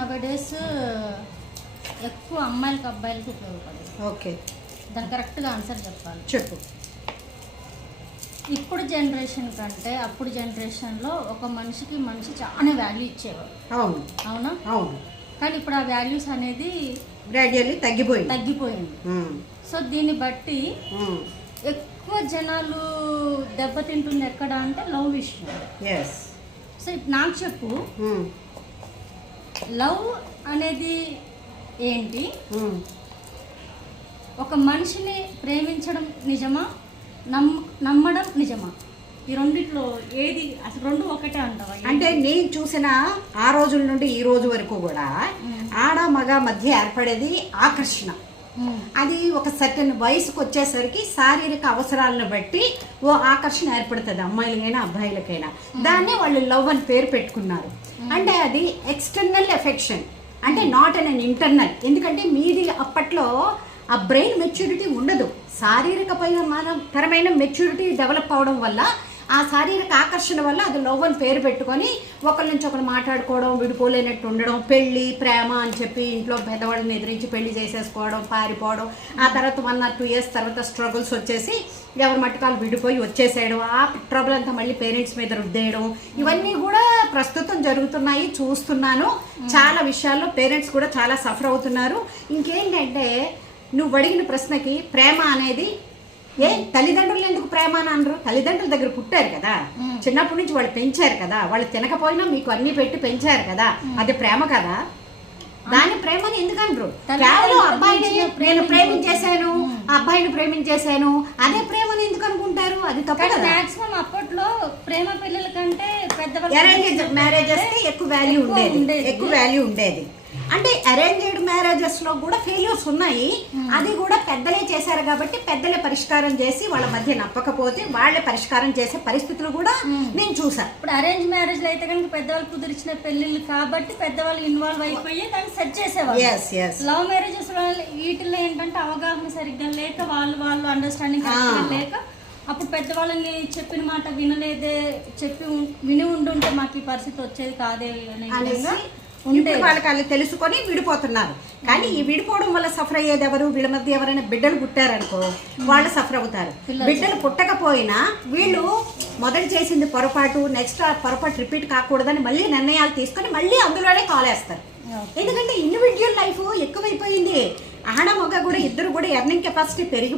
నవడేస్ ఎక్కువ అమ్మాయిలకి అబ్బాయిలకి ఉపయోగపడదు. ఓకే, దానికి కరెక్ట్గా ఆన్సర్ చెప్పాలి. చెప్పు. ఇప్పుడు జనరేషన్ కంటే అప్పుడు జనరేషన్లో ఒక మనిషికి మనిషి చాలా వాల్యూ ఇచ్చేవారు. అవును, అవునా? అవును. కానీ ఇప్పుడు ఆ వాల్యూస్ అనేది గ్రాడ్యువల్లీ తగ్గిపోయింది. సో దీన్ని బట్టి ఎక్కువ జనాలు దెబ్బతింటుంది ఎక్కడ అంటే లవ్ విషయం. సో ఇప్పుడు నాకు చెప్పు, లవ్ అనేది ఏంటి? ఒక మనిషిని ప్రేమించడం నిజమా, నమ్మడం నిజమా? ఈ రెండిట్లో ఏది అసలు? రెండు ఒకటే అంటావా? అంటే నేను చూసిన ఆ రోజుల నుండి ఈ రోజు వరకు కూడా ఆడ మగ మధ్య ఏర్పడేది ఆకర్షణ. అది ఒక సర్టెన్ వయసుకు వచ్చేసరికి శారీరక అవసరాలను బట్టి ఓ ఆకర్షణ ఏర్పడుతుంది, అమ్మాయిలకైనా అబ్బాయిలకైనా. దాన్నే వాళ్ళు లవ్ అని పేరు పెట్టుకున్నారు. అంటే అది ఎక్స్టర్నల్ ఎఫెక్షన్, అంటే నాట్ అన్ ఇంటర్నల్. ఎందుకంటే మీది అప్పట్లో ఆ బ్రెయిన్ మెచ్యూరిటీ ఉండదు, శారీరక పరమైన మెచ్యూరిటీ డెవలప్ అవడం వల్ల ఆ శారీరక ఆకర్షణ వల్ల అది లవ్ అని పేరు పెట్టుకొని ఒకరి నుంచి ఒకరు మాట్లాడుకోవడం, విడిపోలేనట్టు ఉండడం, పెళ్ళి ప్రేమ అని చెప్పి ఇంట్లో పెద్దవాళ్ళని ఎదిరించి పెళ్లి చేసేసుకోవడం, పారిపోవడం. ఆ తర్వాత 1 or 2 years తర్వాత స్ట్రగుల్స్ వచ్చేసి ఎవరి మట్టుకాలు విడిపోయి వచ్చేసేయడం, ఆ ట్రబుల్ అంతా మళ్ళీ పేరెంట్స్ మీద రుద్దేయడం, ఇవన్నీ కూడా ప్రస్తుతం జరుగుతున్నాయి, చూస్తున్నాను. చాలా విషయాల్లో పేరెంట్స్ కూడా చాలా సఫర్ అవుతున్నారు. ఇంకేంటంటే నువ్వు అడిగిన ప్రశ్నకి ప్రేమ అనేది తల్లిదండ్రులు ఎందుకు ప్రేమ అని అనరు? తల్లిదండ్రుల దగ్గర పుట్టారు కదా, చిన్నప్పటి నుంచి వాళ్ళు పెంచారు కదా, వాళ్ళు తినకపోయినా మీకు అన్ని పెట్టి పెంచారు కదా, అది ప్రేమ కదా. దాని ప్రేమని ఎందుకు అనరు? కేవలం అబ్బాయిని నేను ప్రేమించేశాను, అబ్బాయిని ప్రేమించేశాను, అదే ప్రేమని ఎందుకు అనుకుంటారు? అది తప్పు కదా. మాక్సిమం అప్పట్లో ప్రేమ పిల్లల కంటే పెద్ద అరేంజ్ మ్యారేజెస్ కి ఎక్కువ వాల్యూ ఉండేది. అంటే అరేంజ్డ్ మ్యారేజెస్ లో కూడా ఫెయిల్యూర్స్ ఉన్నాయి. అది కూడా పెద్దలే చేశారు కాబట్టి పెద్దలే పరిష్కారం చేసి వాళ్ళ మధ్య నప్పకపోతే వాళ్ళే పరిష్కారం చేసే పరిస్థితులు కూడా నేను చూసాను. ఇప్పుడు అరేంజ్ మ్యారేజ్ లో అయితే కనుక పెద్దవాళ్ళు కుదిరిచిన పెళ్లిళ్ళు కాబట్టి పెద్దవాళ్ళు ఇన్వాల్వ్ అయిపోయి దాన్ని సెట్ చేసేవాళ్ళు. లవ్ మ్యారేజెస్ వీటిల్లో ఏంటంటే అవగాహన సరిగ్గా లేక వాళ్ళు అండర్స్టాండింగ్ లేక అప్పుడు పెద్దవాళ్ళని చెప్పిన మాట వినలేదే, విని ఉండుంటే మాకు ఈ పరిస్థితి వచ్చేది కాదే అనేసి వాళ్ళకి వాళ్ళు తెలుసుకొని విడిపోతున్నారు. కానీ ఈ విడిపోవడం వల్ల సఫర్ అయ్యేది ఎవరు? వీళ్ళ మధ్య ఎవరైనా బిడ్డలు పుట్టారనుకో వాళ్ళు సఫర్ అవుతారు. బిడ్డలు పుట్టకపోయినా వీళ్ళు మొదటి చేసింది పొరపాటు, నెక్స్ట్ ఆ పొరపాటు రిపీట్ కాకూడదని మళ్ళీ నిర్ణయాలు తీసుకొని మళ్ళీ అందులోనే కాలేస్తారు. ఎందుకంటే ఇండివిజువల్ లైఫ్ ఎక్కువైపోయింది. ఆడ మగ కూడా ఇద్దరు కూడా ఎర్నింగ్ కెపాసిటీ పెరిగి